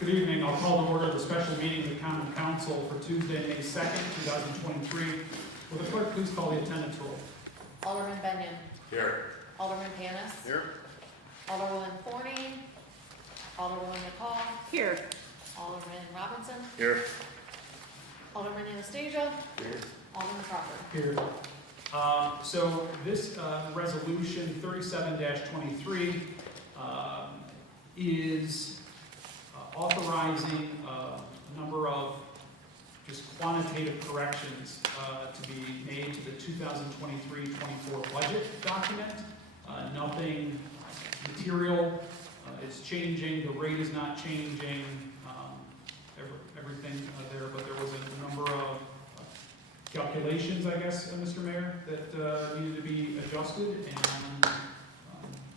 Good evening. I'll call to order the special meeting of the Common Council for Tuesday, May 2nd, 2023. Will the clerk please call the attendance roll? Alderman Benyon. Here. Alderman Panis. Here. Alderwoman Forney. Alderwoman McCall. Here. Alderman Robinson. Here. Alderman Anastasia. Here. Alderman Crawford. Here. So this resolution 37-23 is authorizing a number of just quantitative corrections to be made to the 2023-24 budget document. Nothing material is changing, the rate is not changing, everything there, but there was a number of calculations, I guess, Mr. Mayor, that needed to be adjusted, and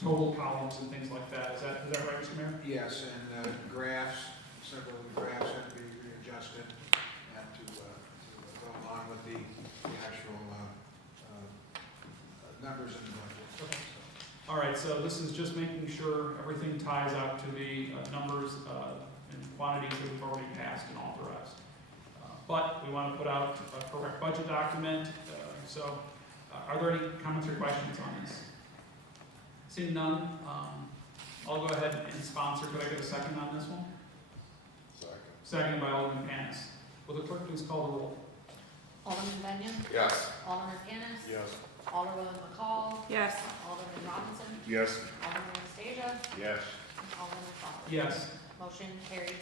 total columns and things like that. Is that right, Mr. Mayor? Yes, and graphs, several of the graphs have to be readjusted and to go along with the actual numbers in the budget. Okay. All right, so this is just making sure everything ties out to the numbers and quantities that we've already passed and authorized. But we want to put out a correct budget document. So are there any comments or questions on this? Seeing none, I'll go ahead and sponsor. Could I get a second on this one? Second. Second by Alderman Panis. Will the clerk please call the roll? Alderman Benyon. Yes. Alderman Panis. Yes. Alderwoman McCall. Yes. Alderman Robinson. Yes. Alderman Anastasia. Yes. And Alderman Crawford. Yes. Motion carried 6-0.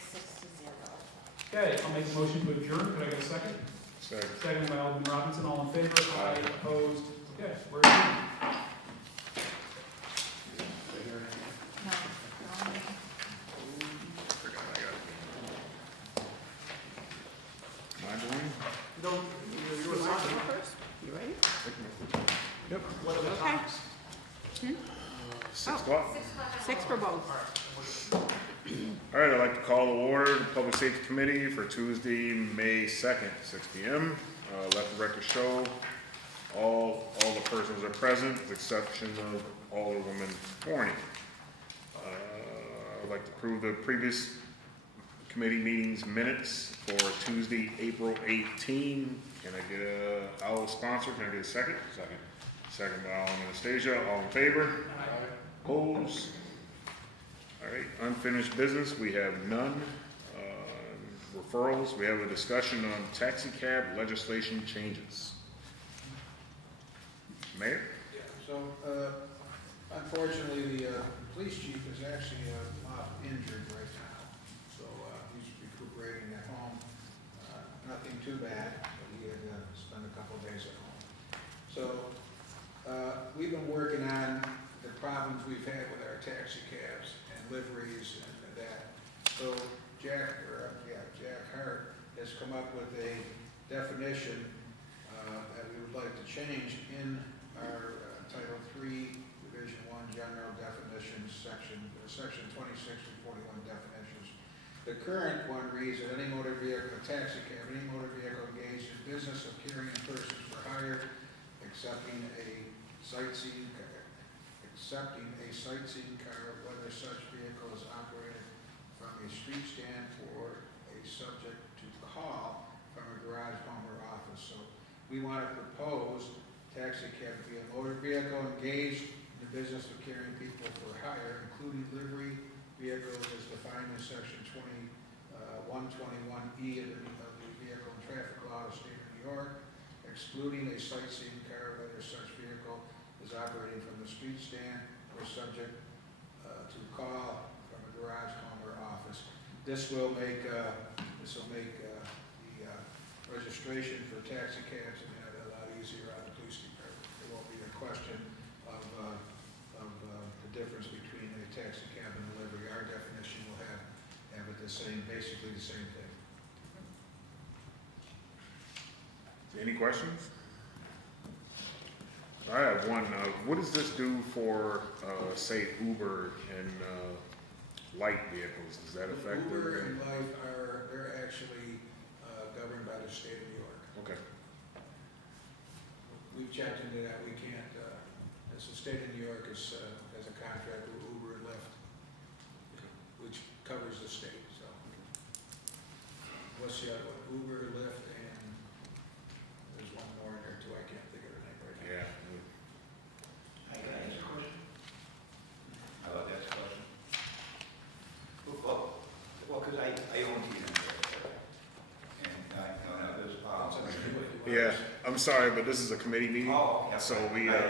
Okay, I'll make a motion to adjourn. Could I get a second? Second. Second by Alderman Robinson. All in favor? Aye. Opposed? Okay, we're adjourned. No. No. Forgot I got it. My boy? No, You want to go first? You ready? Yep. what are the Okay. times? 6 o'clock. 6 for both. All right, I'd like to call to order the Public Safety Committee for Tuesday, May 2nd, 6 p.m. Let the record show all the persons are present, with the exception of Alderwoman Forney. I'd like to approve the previous committee meetings minutes for Tuesday, April 18. Can I get I'll sponsor, can I get a second? Second. Second by Alderman Anastasia, all in favor? Opposed? All right, unfinished business, we have none. Referrals, we have a discussion on taxi cab legislation changes. Mayor? Yeah, so unfortunately, the police chief is actually off injured right now. So he's recuperating at home. Nothing too bad, but he had to spend a couple of days at home. So we've been working on the problems we've had with our taxi cabs and liveries and that. So Jack Hart has come up with a definition that we would like to change in our Title III, Division 1, General Definitions, Section 26 and 41 definitions. The current one reads that any motor vehicle, a taxi cab, any motor vehicle engaged in business of carrying persons for hire, accepting a sightseeing car, whether such vehicle is operated from a street stand or a subject to call from a garage, home, or office. So we want to propose taxi cab to be a motor vehicle engaged in the business of carrying people for hire, including livery vehicles as defined in Section 121E of the Vehicle and Traffic Law of the State of New York, excluding a sightseeing car, whether such vehicle is operating from the street stand or subject to call from a garage, home, or office. This will make the registration for taxi cabs a lot easier on the police department. There won't be a question of the difference between a taxi cab and a livery. Our definition will have it basically the same thing. Any questions? I have one. What does this do for, say, Uber and light vehicles? Does that affect Uber their? and Life they're actually governed by the state of New York. Okay. We've checked into that. We can't, as the state of New York has a contract with Uber and Lyft, which covers the state, so. list yet, with Uber, Lyft, and there's one more in there too, I can't think of her name right now. Yeah. I can ask a question. I love that question. Well, because I own T and I know now this, That's up to you if you Yeah, want. I'm sorry, but this is a committee meeting. Oh, yeah. So we, I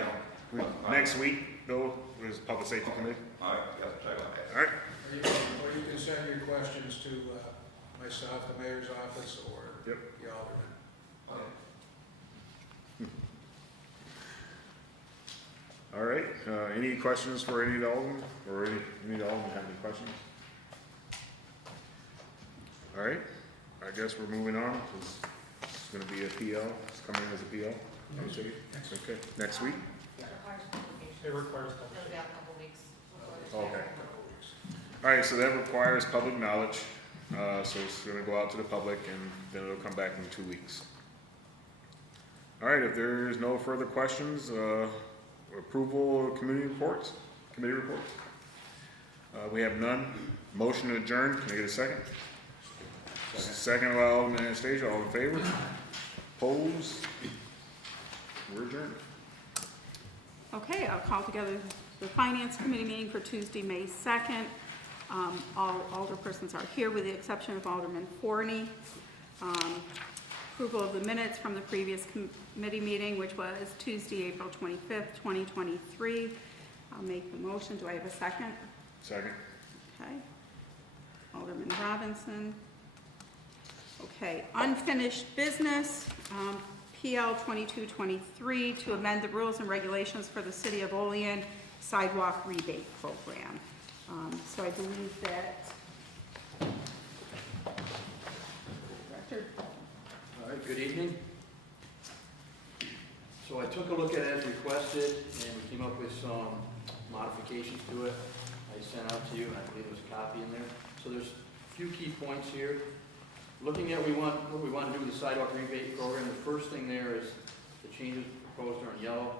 know. next week, Bill, is Public Safety Committee. All right, yeah, sorry about that. All right, Or you can send your questions to myself, the mayor's office, or Yep. the alderman. Okay. all right. Any questions for any of the aldermen, or any of the aldermen have any questions? All right, I guess we're moving on. It's gonna be a PL, it's coming as a PL. I take it? Okay, next week? It requires publication. It requires It'll be publication. out a couple weeks. before the Okay. second. Couple weeks. All right, so that requires public knowledge, so it's gonna go out to the public, and then it'll come back in 2 weeks. All right, if there's no further questions, approval of committee reports? We have none. Motion to adjourn, can I get a second? Second by Alderman Anastasia, all in favor? Opposed? We're adjourned. Okay, I'll call together the Finance Committee meeting for Tuesday, May 2nd. All alderpersons are here with the exception of Alderman Forney. Approval of the minutes from the previous committee meeting, which was Tuesday, April 25th, 2023. I'll make the motion. Do I have a second? Second. Okay. Alderman Robinson. Okay, unfinished business, PL 2223, to amend the rules and regulations for the City of Olean sidewalk rebate program. So I believe that, Director, All right, good evening. So I took a look at it as requested, and we came up with some modifications to it. I sent out to you, and I believe there's a copy in there. So there's a few key points here. Looking at what we want to do with the sidewalk rebate program, the first thing there is the changes proposed are in yellow,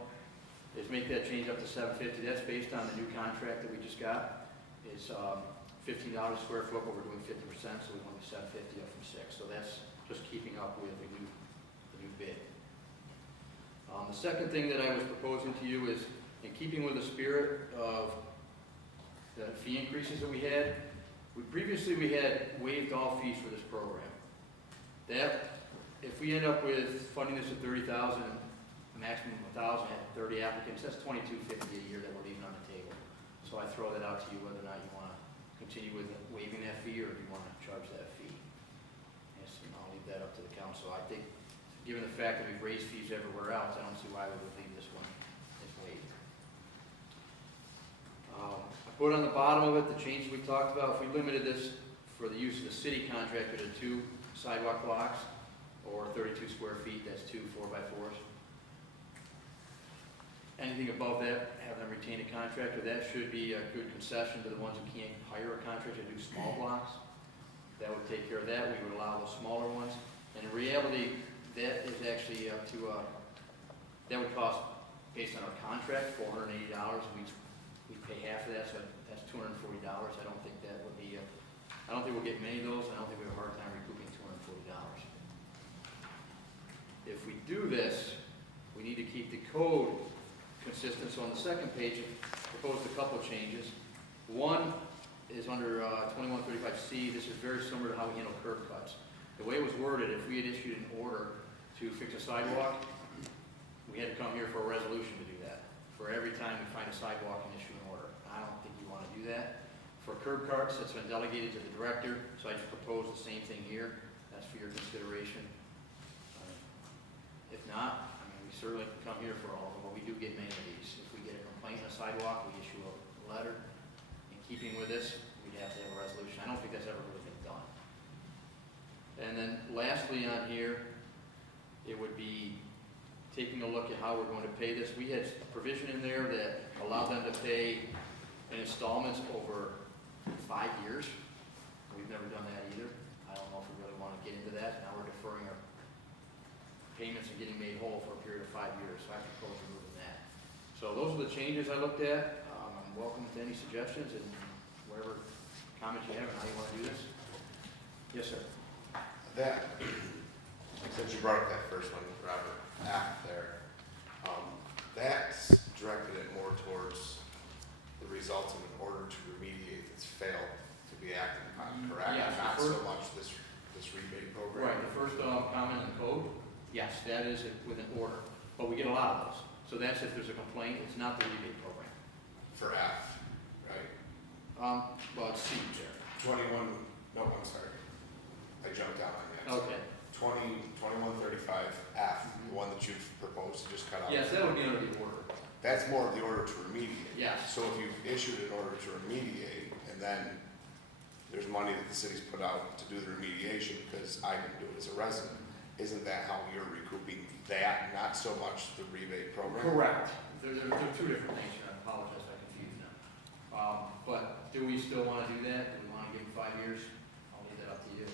is make that change up to $750. That's based on the new contract that we just got. It's $15 a square foot, but we're doing 50%, so we want to $750 up from $6. So that's just keeping up with the new bid. The second thing that I was proposing to you is, in keeping with the spirit of the fee increases that we had, previously we had waived all fees for this program. That, if we end up with funding this at $30,000, maximum of 1,000 at 30 applicants, that's $22.50 a year that we're leaving on the table. So I throw that out to you whether or not you want to continue with waiving that fee, or if you want to charge that fee. Yes, and I'll leave that up to the council. I think, given the fact that we've raised fees everywhere else, I don't see why we would leave this one as waived. I put on the bottom of it the changes we talked about. If we limited this for the use of the city contractor to 2 sidewalk blocks or 32 square feet, that's 2 4x4s. Anything above that, have them retain a contractor. That should be a good concession to the ones who can't hire a contractor to do small blocks. That would take care of that. We would allow the smaller ones. And in reality, that is actually up to, that would cost, based on our contract, $480. We pay half of that, so that's $240. I don't think that would be, I don't think we'll get many of those. I don't think we have a hard time recouping $240. If we do this, we need to keep the code consistent. So on the second page, I proposed a couple of changes. One is under 2135C. This is very similar to how we handle curb cuts. The way it was worded, if we had issued an order to fix a sidewalk, we had to come here for a resolution to do that. For every time we find a sidewalk and issue an order. I don't think you want to do that. For curb cuts, it's been delegated to the director, so I just proposed the same thing here. That's for your consideration. If not, I mean, we certainly can come here for all of them, but we do get many of these. If we get a complaint on a sidewalk, we issue a letter. In keeping with this, we'd have to have a resolution. I don't think that's ever really been done. And then lastly on here, it would be taking a look at how we're going to pay this. We had a provision in there that allowed them to pay in installments over 5 years. We've never done that either. I don't know if we really want to get into that. Now we're deferring our payments and getting made whole for a period of 5 years. So I propose removing that. So those are the changes I looked at. I'm welcome to any suggestions and whatever comments you have on how you want to do this. Yes, sir. That, since you brought up that first one, Robert, F there, that's directed it more towards the results of an order to remediate that's failed to be acted upon, correct? Yes, Not the so first- much this rebate program. Right, the first comment in the code, yes, that is with an order, but we get a lot of those. So that's if there's a complaint, it's not the rebate program. For F, right? Well, it's C there. 21, no, I'm sorry. I jumped out on that. Okay, 2135 F, the one that you've proposed to just cut out. yes, that would be under the order, That's more of the order to remediate. yes. So if you've issued an order to remediate, and then there's money that the city's put out to do the remediation because I can do it as a resident, isn't that how you're recouping that, not so much the rebate program? Correct. They're two different things here, I apologize, I confused them. But do we still want to do that? Do we want to give them 5 years? I'll leave that up to you.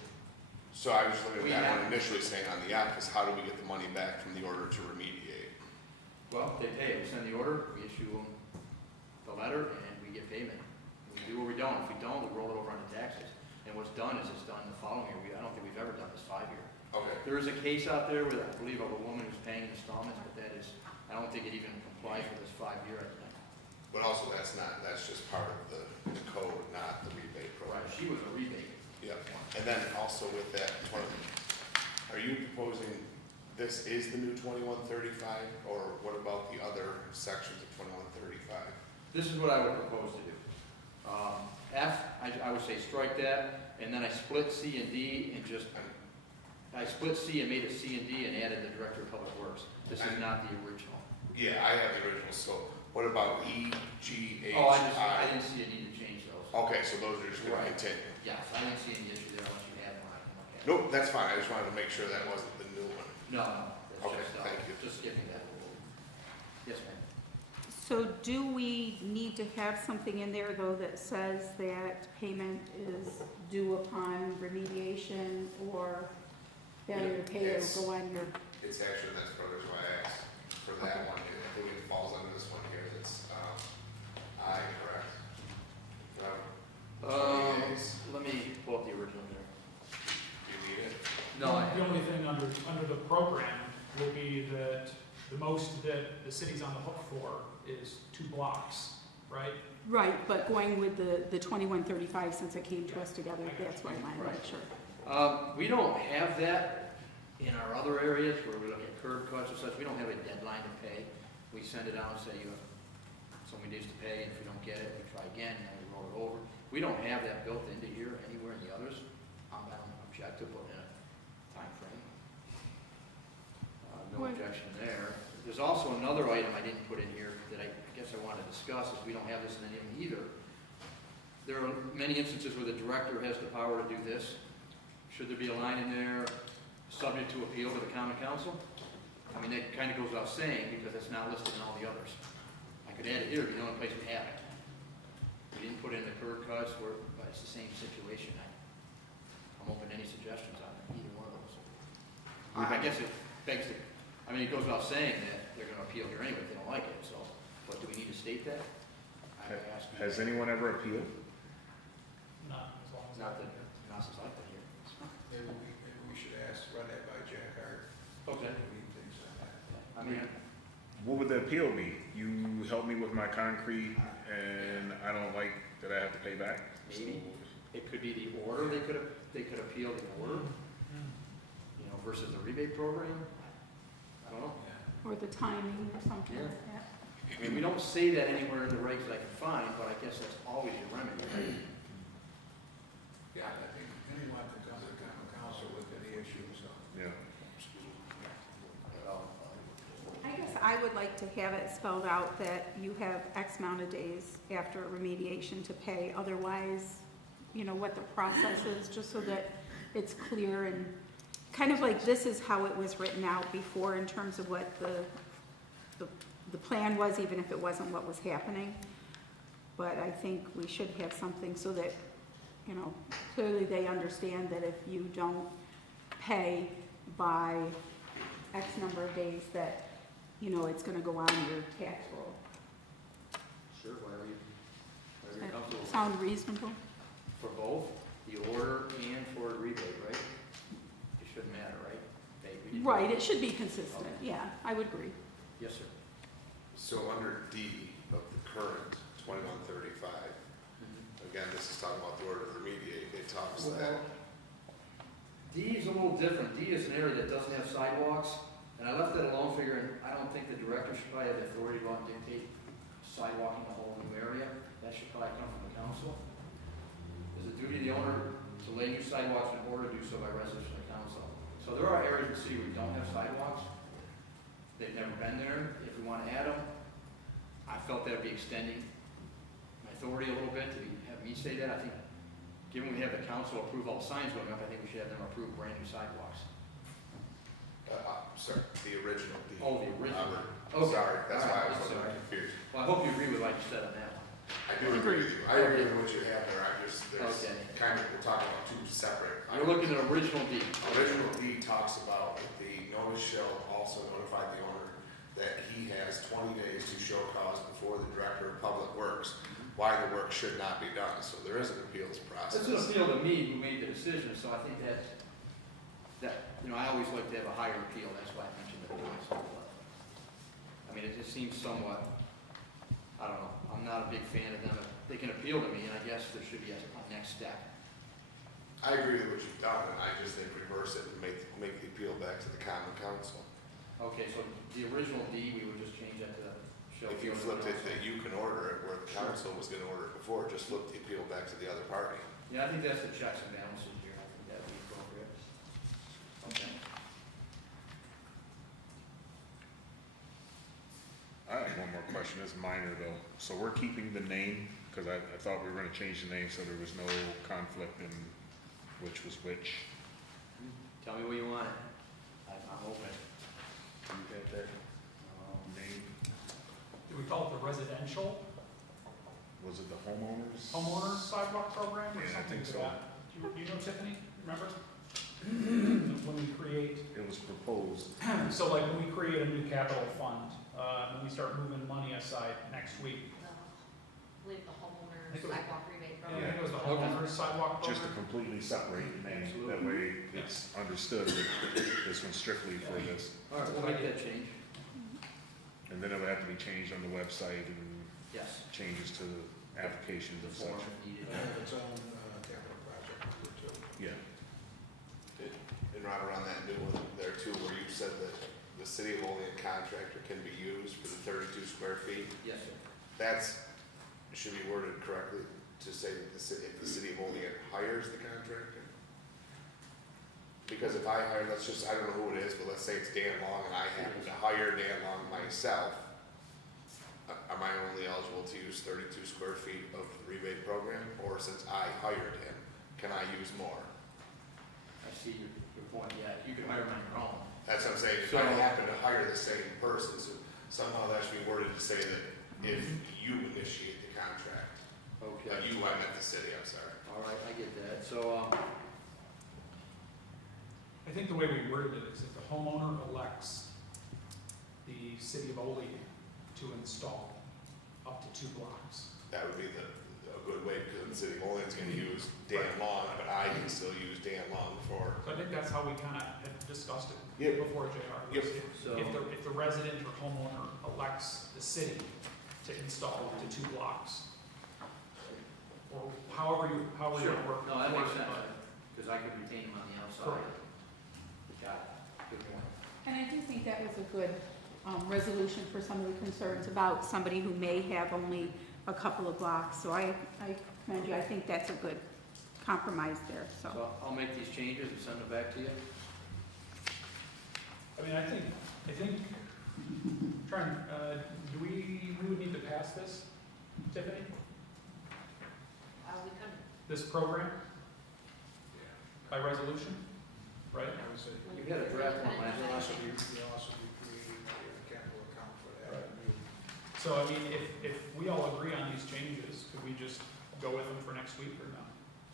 So I was looking We at that have- one initially saying on the F is how do we get the money back from the order to remediate? Well, they pay, we send the order, we issue them the letter, and we get payment. We do or we don't. If we don't, we roll it over on the taxes. And what's done is it's done the following year. I don't think we've ever done this 5-year. Okay. There is a case out there with, I believe, of a woman who's paying installments, but that is, I don't think it even complies with this 5-year, I think. But also that's just part of the code, not the rebate program. Right, she was a rebate. Yep. And then also with that, are you proposing this is the new 2135, or what about the other sections of 2135? This is what I would propose to do. F, I would say strike that, and then I split C and D and just, I split C and made it C and D and added the Director of Public Works. This is not the original. Yeah, I have the original, so what about E, G, H, Oh, I I? didn't see a need to change those. Okay, so those are just gonna Right. continue? Yes, I didn't see any issue there unless you had one I can look at. Nope, that's fine, I just wanted to make sure that wasn't the new one. No, Okay, that's just, thank you. just give me that. Yes, ma'am. So do we need to have something in there, though, that says that payment is due upon remediation or failure to pay or It's- go on your, It's actually, that's probably why I asked for that one, I think it falls under this one here, that's, I, correct? Robert, days. Let me pull up the original there. Do you need it? No, I The only thing under the program will be that the most that the city's on the hook for is 2 blocks, right? right, but going with the 2135, since it came to us together, that's why I wanted to make sure. We don't have that in our other areas where we look at curb cuts and such. We don't have a deadline to pay. We send it out and say you have so many days to pay, and if we don't get it, we try again, and then we roll it over. We don't have that built into here anywhere in the others. I don't object to putting in a time frame. No What- objection there. There's also another item I didn't put in here that I guess I wanted to discuss, is we don't have this in any of them either. There are many instances where the director has the power to do this. Should there be a line in there, subject to appeal to the common council? I mean, that kind of goes without saying, because it's not listed in all the others. I could add it here, but the only place we have it. We didn't put in the curb cuts, but it's the same situation. I'm open to any suggestions on either one of those. I guess it begs to, I mean, it goes without saying that they're gonna appeal here anyway if they don't like it, so, but do we need to state that? I would ask. Has anyone ever appealed? Not as long as. Not that, not since I've been here. Maybe we should run that by Jack Hart. Okay. Things like that. I mean, What would the appeal be? You help me with my concrete and I don't like that I have to pay back? maybe, it could be the order, they could appeal the order, versus the rebate program. I don't know. Or the timing or something Yeah. like that. I mean, we don't say that anywhere in the regs that I can find, but I guess that's always your remedy, right? Yeah, I think anyone can come to the common council with any issue, so. Yeah. I guess I would like to have it spelled out that you have X amount of days after remediation to pay, otherwise, what the process is, just so that it's clear and kind of like this is how it was written out before in terms of what the plan was, even if it wasn't what was happening. But I think we should have something so that, clearly they understand that if you don't pay by X number of days, that, it's gonna go on your tax roll. Sure, whatever you're comfortable with. Sound reasonable? For both, the order and for the rebate, right? can- Right, it should be consistent, yeah, I would agree. Yes, sir. So under D of the current 2135, again, this is talking about the order to remediate, it talks that, Well, D is a little different. D is an area that doesn't have sidewalks, and I left that alone figuring, I don't think the director should probably have the authority to go out and dictate sidewalk in the whole new area. That should probably come from the council. It's a duty of the owner to lay new sidewalks in order to do so by resolution of the council. So there are areas in the city where we don't have sidewalks. They've never been there. If we want to add them, I felt that would be extending my authority a little bit to have me say that. I think, given we have the council approve all signs going up, I think we should have them approve brand new sidewalks. sorry, the original D. Oh, the original. Okay. Sorry, that's why I was a That's little all right. confused. Well, I hope you agree with what you said on that one. I do agree with you, I agree with what you have there, I just, there's Okay. kind of, we're talking about two separate. You're looking at original D. Original D talks about the notice shall also notify the owner that he has 20 days to show cause before the director of public works why the work should not be done, so there is an appeals process. It's an appeal to me who made the decision, so I think that, you know, I always like to have a higher appeal, that's why I mentioned it myself. I mean, it just seems somewhat, I don't know, I'm not a big fan of them. They can appeal to me, and I guess there should be a next step. I agree with what you've done, and I just think reverse it and make the appeal back to the common council. Okay, so the original D, we would just change that to the shall. If you flipped it that you can order it where the council was gonna order it before, just flip the appeal back to the other party. Yeah, I think that's the checks and balances here. I think that'd be appropriate. Okay. I have one more question, it's minor though. So we're keeping the name, because I thought we were gonna change the name so there was no conflict in which was which. Tell me what you want. I'm open. You got that name? Do we call it the residential Was it the homeowners? homeowner sidewalk program or Yeah, I something think to so. that? Do you know, Tiffany, remember? When we create, It was proposed. so like when we create a new capital fund, when we start moving money aside next week, I believe the I think homeowner's it was- sidewalk rebate I program. think it was the homeowner sidewalk Just a program. completely separate name, that way it's understood that this one's strictly for this. All right, we'll make that change. And then it would have to be changed on the website and Yes. changes to the applications and The form such. if needed. They have its own capital project number two. Yeah. And right around that new one there too, where you said that the city of Olean contractor can be used for the 32 square feet. Yes, sir. That's, should be worded correctly to say that if the city of Olean hires the contractor. Because if I hire, let's just, I don't know who it is, but let's say it's Dan Long and I happen to hire Dan Long myself, am I only eligible to use 32 square feet of the rebate program? Or since I hired him, can I use more? I see your point, yeah. You can hire them on your own. That's what I'm saying, if I happen to hire the same person, so somehow that should be worded to say that if you initiate the contract. Okay. You, I meant the city, I'm sorry. All right, I get that. So, I think the way we worded it is if the homeowner elects the city of Olean to install up to 2 blocks. That would be a good way, because the city of Olean's gonna use Dan Long, but I can still use Dan Long for, So I think that's how we kind of had discussed it Yep. before JR. Yep. So- If the resident or homeowner elects the city to install up to 2 blocks, or however you Sure. work. No, that makes work it, sense, but- because I could retain them on the outside. Correct. Got it. Good point. And I do think that was a good resolution for some of the concerns about somebody who may have only a couple of blocks. So I commend you, I think that's a good compromise there, so. So I'll make these changes and send them back to you. I mean, I think, we would need to pass this, Tiffany, We couldn't, this program by resolution, right? I would say, You had a draft one last you'll also time. be creating a capital account for that. So I mean, if we all agree on these changes, could we just go with them for next week or not?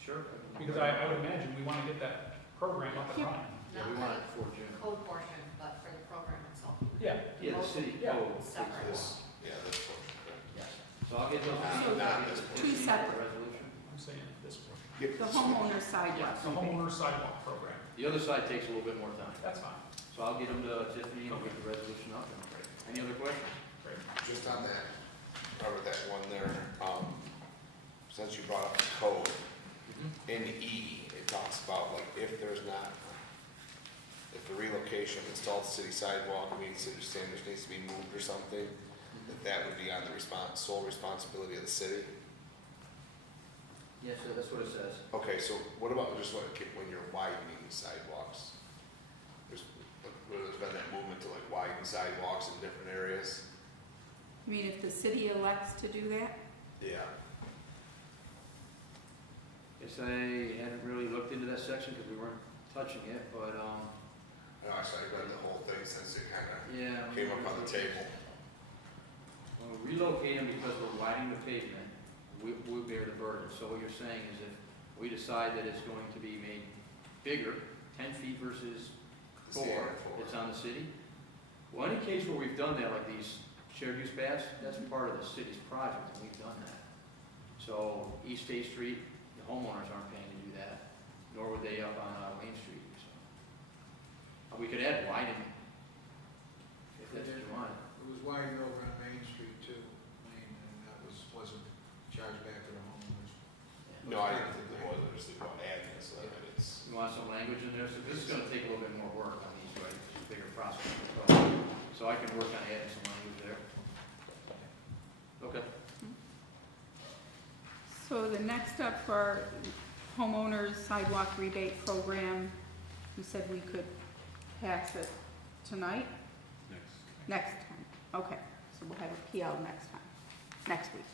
Sure. Because I would imagine we want to get that program up and Yeah. running. Yeah, not we want it the before June. code portion, but for the program itself. Yeah. Yeah, the city Yeah. code. Separate. this, yeah, this portion, correct? Yes. So I'll get those. So not this Two separate. Resolution. I'm saying this one. Yep. The homeowner sidewalk. The homeowner sidewalk program. The other side takes a little bit more time. That's fine. So I'll get them to Tiffany and we'll get the resolution up. Any other questions? Great. Just on that, cover that one there, since you brought up the code, in E, it talks about like if there's not, if the relocation installed city sidewalk meets city standards needs to be moved or something, that would be on the sole responsibility of the city. Yes, sir, that's what it says. Okay, so what about just like when you're widening sidewalks? There's been that movement to like widen sidewalks in different areas. I mean, if the city elects to do that? Yeah. Guess I hadn't really looked into that section because we weren't touching it, but, I actually read the whole thing since it kind of yeah. came up on the table. When we relocate them because we're widening the pavement, we bear the burden. So what you're saying is if we decide that it's going to be made bigger, 10 feet versus The standard 4, it's on the city. Well, any case where we've done that, like these shared use paths, that's part of the city's project, and we've done that. So East State Street, the homeowners aren't paying to do that, nor would they up on Main Street. So. We could add widening, if that's what you want. It was widened over on Main Street too, Main, and that wasn't charged back to the homeowners. No, I didn't think there was, I just think about adding this, so that it's. You want some language in there? So this is gonna take a little bit more work on these, right? It's a bigger process. So I can work on adding some language there. Okay. So the next up for homeowners sidewalk rebate program, you said we could pass it tonight? Next time, okay, so we'll have a PL next time, next week.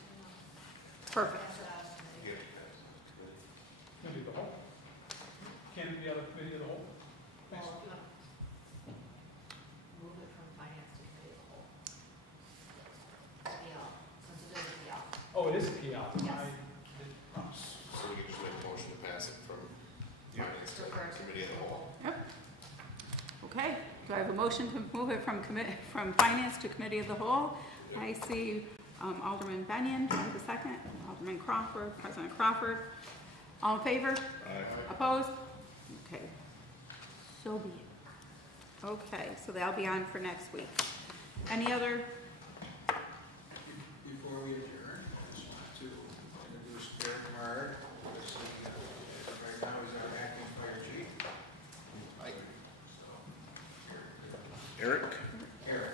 Perfect. Pass it out to committee. Committee of the whole? Can it be out of committee of the whole? Well, if you want move it from finance to committee of the whole. PL, since it is a PL. Oh, it is a PL. Yes. So we can just make a motion to pass it from finance to Refer to committee of the whole. Okay, do I have a motion to move it from finance to committee of the whole? I see Alderman Benyon, do I have a second? Alderman Crawford, President Crawford. All in favor? Opposed? Okay, so be it. Okay, so that'll be on for next week. Any other? Before we adjourn, I just want to introduce Eric Mard. Right now, he's our acting fire chief. Eric, Eric.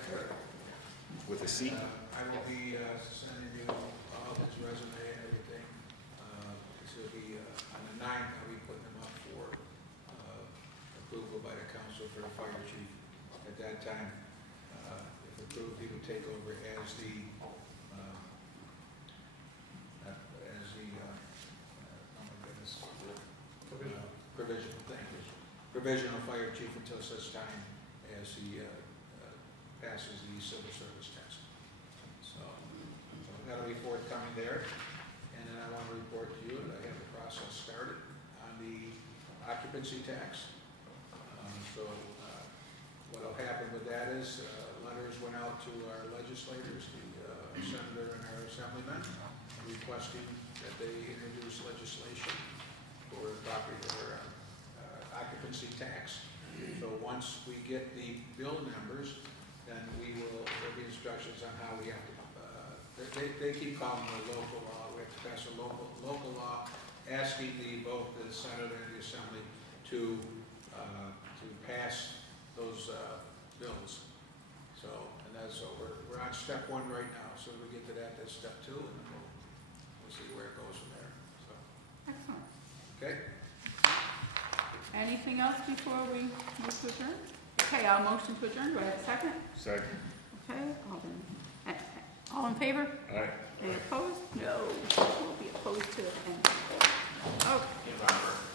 with a C. I will be sending you all his resume and everything. This will be on the 9th, I'll be putting him up for approval by the council for the fire chief. At that time, if approved, he would take over as the provisional, thank you. Provisional fire chief until such time as he passes the civil service test. So that'll be forthcoming there. And then I want to report to you that I have the process started on the occupancy tax. What'll happen with that is letters went out to our legislators, the senator and our assemblymen, requesting that they introduce legislation for property or occupancy tax. So once we get the bill numbers, then there'll be instructions on how we have to, they keep calling it a local law. We have to pass a local law asking both the Senate and the Assembly to pass those bills. So we're on step 1 right now. So we get to that's step 2, and then we'll see where it goes from there. So, Excellent. okay. Anything else before we move to adjourn? Okay, I'll motion to adjourn. Do I have a second? Second. Okay, all in favor? Aye. Any opposed? No. We'll be opposed to it. Okay.